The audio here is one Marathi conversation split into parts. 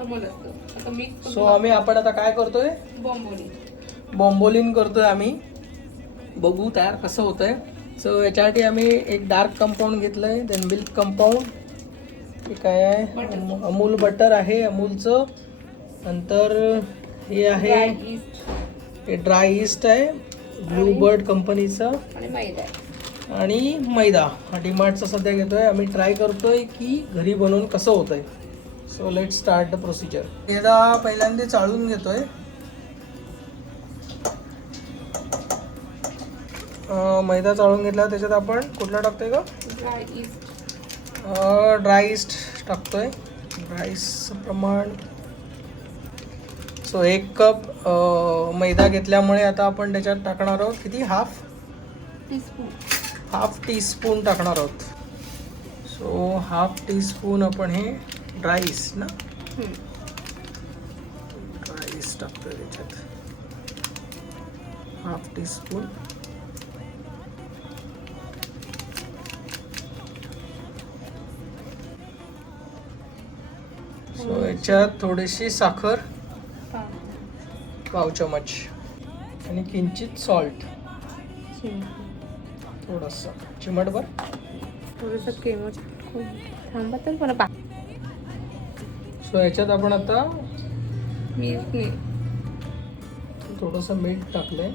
नॉर्मल असतं आता मिक्स. सो आपण आता काय करतोय, बॉम्बोलिन करतोय आम्ही. बघू तयार कसं होतंय. सो याच्यासाठी आम्ही एक डार्क कंपाऊंड घेतलंय, देन मिल्क कंपाऊंड, हे काय आहे, अमूल बटर आहे अमूलचं. नंतर हे आहे, हे ड्राय ईस्ट आहे ब्लूबर्ड कंपनीचं, आणि मैदा हा डीमार्टचा सध्या घेतोय. आम्ही ट्राय करतोय की घरी बनवून कसं होतंय. So let start the procedure. मैदा पहिल्यांदा चाळून घेतोय. मैदा चाळून घेतला, त्याच्यात आपण कुठला टाकतोय का, ड्राय ईस्ट टाकतोय. ड्राय ईस्टचं प्रमाण, सो 1 कप मैदा घेतल्यामुळे आता आपण त्याच्यात टाकणार आहोत किती, हाफ टीस्पून टाकणार आहोत. सो हाफ टीस्पून आपण हे ड्राय ईस्ट ना, ड्राय ईस्ट टाकतोय त्याच्यात, हाफ टीस्पून. सो याच्यात थोडीशी साखर, पाव चमच, आणि किंचित सॉल्ट, थोडंसं चिमटभर. सो याच्यात आपण आता थोडंसं मीठ टाकलंय,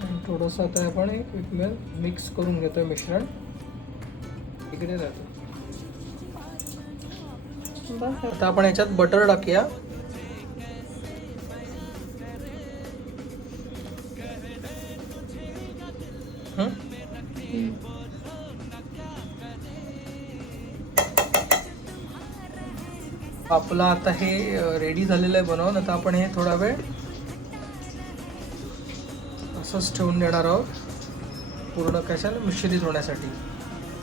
आणि थोडंसं आता आपण एकमेव मिक्स करून घेतोय मिश्रण. इकडे जातो. आता आपण याच्यात बटर टाकूया. आपलं आता हे रेडी झालेलं आहे बनवून. आता आपण हे थोडा वेळ असंच ठेवून देणार आहोत, पूर्ण कशाला मिश्रित होण्यासाठी.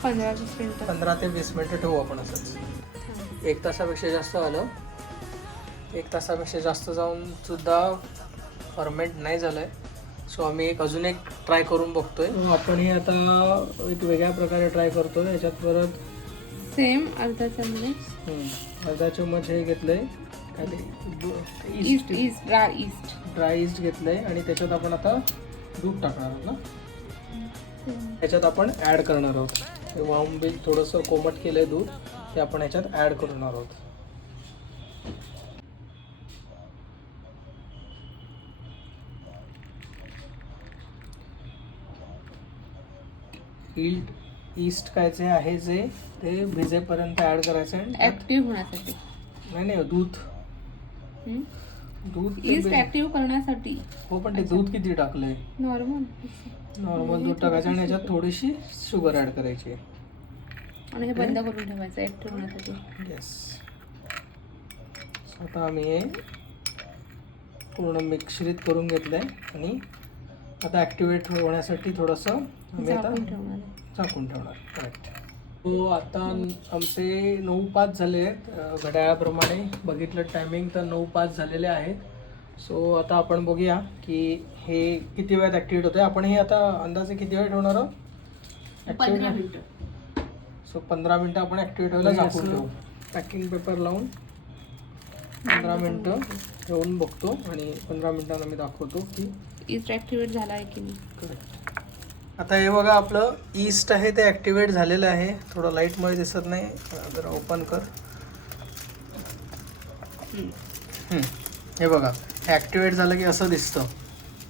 15 ते 20 मिनिटं ठेवू आपण असंच. 1 तासापेक्षा जास्त आलं, 1 तासापेक्षा जास्त जाऊन सुद्धा फर्मेंट नाही झालंय. सो आम्ही अजून एक ट्राय करून बघतोय. आपण हे आता एक वेगळ्या प्रकारे ट्राय करतोय. याच्यात परत सेम अर्धा चमच हे घेतलंय, ड्राय ईस्ट घेतलंय, आणि त्याच्यात आपण आता दूध टाकणार आहोत ना. त्याच्यात आपण ॲड करणार आहोत. वाहून बी थोडंसं कोमट केलंय दूध, ते आपण ह्याच्यात ॲड करणार आहोत. ईस्ट काय जे आहे जे ते भिजेपर्यंत ॲड करायचं आहे ऍक्टिव्ह होण्यासाठी. नाही दूध ईस्ट ऍक्टिव्ह करण्यासाठी. हो, पण ते दूध किती टाकलंय, नॉर्मल दूध टाकायचं, आणि याच्यात थोडीशी शुगर ॲड करायची, आणि हे बंद करून ठेवायचं ऍक्टिव्ह होण्यासाठी. येस. आता आम्ही हे पूर्ण मिश्रित करून घेतलंय, आणि आता ॲक्टिवेट होण्यासाठी थोडंसं आम्ही आता झाकून ठेवणार. करेक्ट. तो आता आमचे 9:05 झाले आहेत. घड्याळाप्रमाणे बघितलं टायमिंग तर 9:05 झालेले आहेत. सो आता आपण बघूया की हे किती वेळात ॲक्टिवेट होतं. आपण हे आता अंदाजे किती वेळ ठेवणार आहोत, 15 मिनिटं. सो 15 मिनिटं आपण ॲक्टिवेट व्हायला झाकून ठेवू. पॅकिंग पेपर लावून 15 मिनिटं ठेवून बघतो, आणि 15 मिनिटांना मी दाखवतो की ईस्ट ॲक्टिवेट झाला आहे की नाही. करेक्ट. आता हे बघा, आपलं ईस्ट आहे ते ॲक्टिवेट झालेलं आहे. थोडं लाईटमुळे दिसत नाही, जरा ओपन कर. हे बघा, ॲक्टिवेट झालं की असं दिसतं.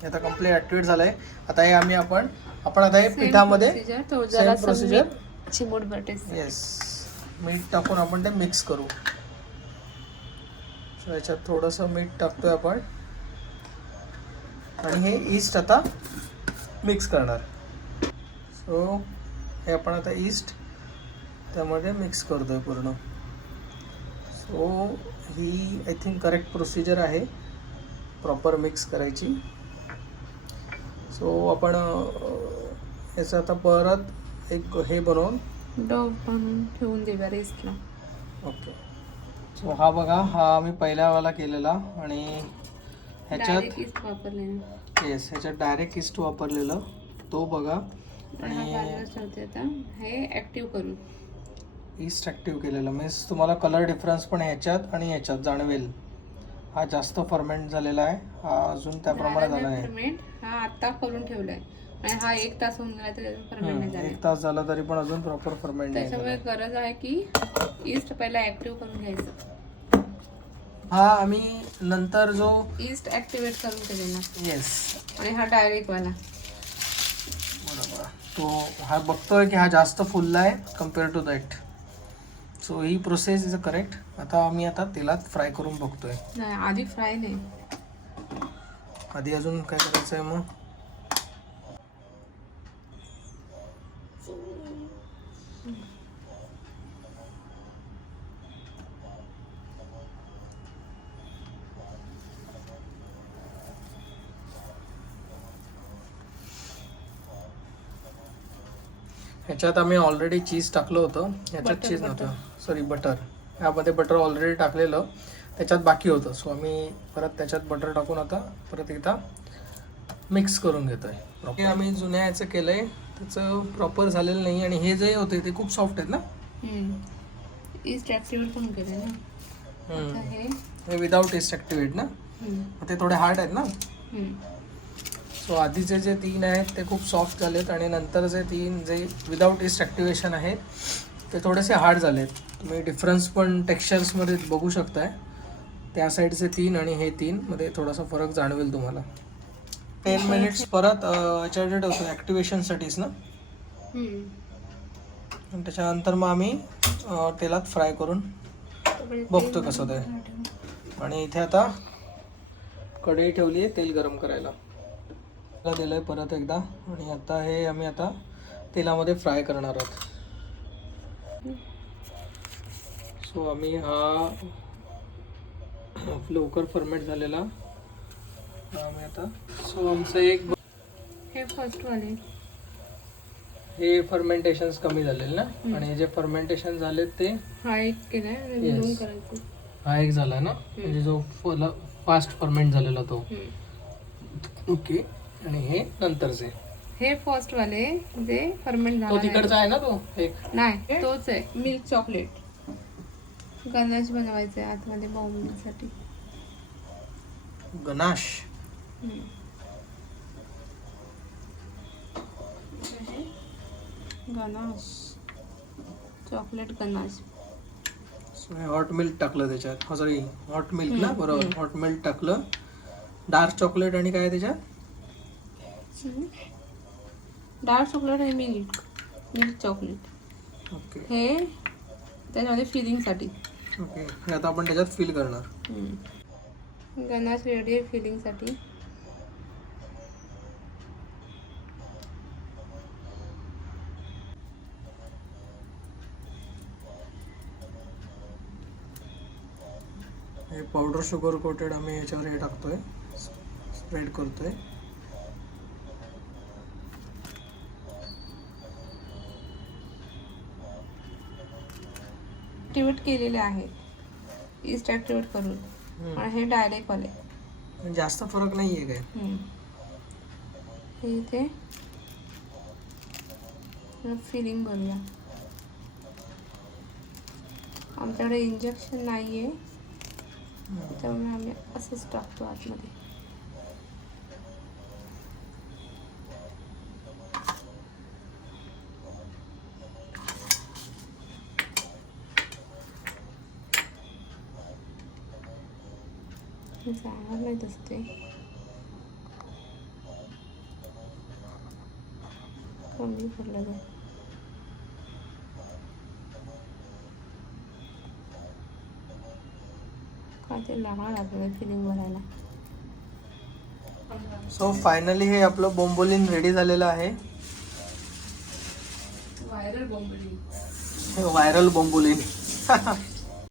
आता कम्प्लीट ॲक्टिवेट झालं आहे. आता हे आपण आता हे पिठामध्ये सेम प्रोसिजर, येस, मीठ टाकून आपण ते मिक्स करू. सो याच्यात थोडंसं मीठ टाकतोय आपण, आणि हे ईस्ट आता मिक्स करणार. सो हे आपण आता ईस्ट त्यामध्ये मिक्स करतोय पूर्ण. So he I think correct procedure आहे प्रॉपर मिक्स करायची. सो आपण याचं आता परत एक हे बनवून डो बनवून ठेवून देऊया रेस्टला. ओके. सो हा बघा, हा आम्ही पहिल्यावाला केलेला, आणि ह्याच्यात येस, ह्याच्यात डायरेक्ट ईस्ट वापरलेलं, तो बघा. आणि हे ऍक्टिव्ह करू. ईस्ट ॲक्टिव्ह केलेलं मीन्स तुम्हाला कलर डिफरन्स पण ह्याच्यात आणि ह्याच्यात जाणवेल. हा जास्त फर्मेंट झालेला आहे, हा अजून त्याप्रमाणे झाला नाही. फर्मेंट हा आता करून ठेवलाय आणि हा 1 तास होऊन गेला तरी फर्मेंट नाही झाला. 1 तास झाला तरी पण अजून प्रॉपर फर्मेंट नाही त्याच्यामुळे झालं. गरज आहे की ईस्ट पहिला ऍक्टिव्ह करून घ्यायचं. हा आम्ही नंतर जो ईस्ट ऍक्टिव्हेट करून ठेवलेला येस आणि हा डायरेक्ट वाला बरोबर तो हा बघतोय की हा जास्त फुलला आहे कम्पेअर टू दॅट. सो ही प्रोसेस इज करेक्ट. आता आम्ही तेलात फ्राय करून बघतोय. नाही आधी फ्राय नाही, आधी अजून काय करायचं आहे मग. ह्याच्यात आम्ही ऑलरेडी चीज टाकलं होतं, ह्याच्यात चीज नव्हतं, सॉरी बटर. ह्यामध्ये बटर ऑलरेडी टाकलेलं, त्याच्यात बाकी होतं. सो आम्ही परत त्याच्यात बटर टाकून आता परत एकदा मिक्स करून घेतोय. हे आम्ही जुन्या ह्याचं केलंय, त्याचं प्रॉपर झालेलं नाही. आणि हे जे होते ते खूप सॉफ्ट आहेत ना. ईस्ट ऍक्टिव्हेट करून केले ना. हे विदाउट ईस्ट ॲक्टिव्हेट ना, ते थोडे हार्ड आहेत ना. सो आधीचे जे 3 आहेत ते खूप सॉफ्ट झालेत आणि नंतरचे 3 जे विदाउट ईस्ट ॲक्टिव्हेशन आहेत ते थोडेसे हार्ड झालेत. तुम्ही डिफरन्स पण टेक्स्चर्समध्ये बघू शकताय. त्या साईडचे 3 आणि हे 3 मध्ये थोडासा फरक जाणवेल तुम्हाला. 10 मिनिट्स परत याच्यासाठी ठेवतो ॲक्टिव्हेशनसाठीच ना. आणि त्याच्यानंतर मग आम्ही तेलात फ्राय करून बघतो कसं ते. आणि इथे आता कढई ठेवली आहे तेल गरम करायला. दिलं आहे परत एकदा आणि आता हे आम्ही तेलामध्ये फ्राय करणार आहोत. सो आम्ही हा लवकर फर्मेंट झालेला आम्ही सो आमचं एक हे फर्स्ट वाले हे फर्मेंटेशन्स कमी झालेले ना. आणि जे फर्मेंटेशन झाले ते हा एक केलाय आणि दोन करायचे. हा एक झाला ना, म्हणजे जो फास्ट फर्मेंट झालेला तो. ओके. आणि हे नंतरचे हे फर्स्ट वाले जे फर्मेंट झाला तो तिकडचा आहे ना, तो एक नाही तोच आहे. मिल्क चॉकलेट गनाश बनवायचं आहे आतमध्ये बाउलसाठी. Ganache ganache chocolate ganache. Hot milk टाकलं त्याच्यात. सॉरी हॉट मिल्क ना, बरोबर. हॉट मिल्क टाकलं, डार्क चॉकलेट आणि काय त्याच्यात डार्क चॉकलेट आणि मिल्क चॉकलेट. ओके. हे त्याच्यामध्ये फिलिंगसाठी. ओके. हे आता आपण त्याच्यात फिल करणार. गनाश रेडी आहे फिलिंगसाठी. हे पावडर शुगर कोटेड आम्ही याच्यावर हे टाकतोय, स्प्रेड करतोय. ॲक्टिवेट केलेले आहेत ईस्ट ॲक्टिवेट करून. आणि हे डायरेक्ट वाले जास्त फरक नाही आहे काय. हे इथे फिलिंग भरूया. आमच्याकडे इंजेक्शन नाही आहे त्यामुळे आम्ही असंच टाकतो आतमध्ये. जाणार नाही तसं ते कमी पडलं तर. काय ते लागणार आपल्याला फिलिंग भरायला. सो फायनली हे आपलं बोंबोलिन रेडी झालेलं आहे. व्हायरल बोंबोलिन. व्हायरल बोंबोलिन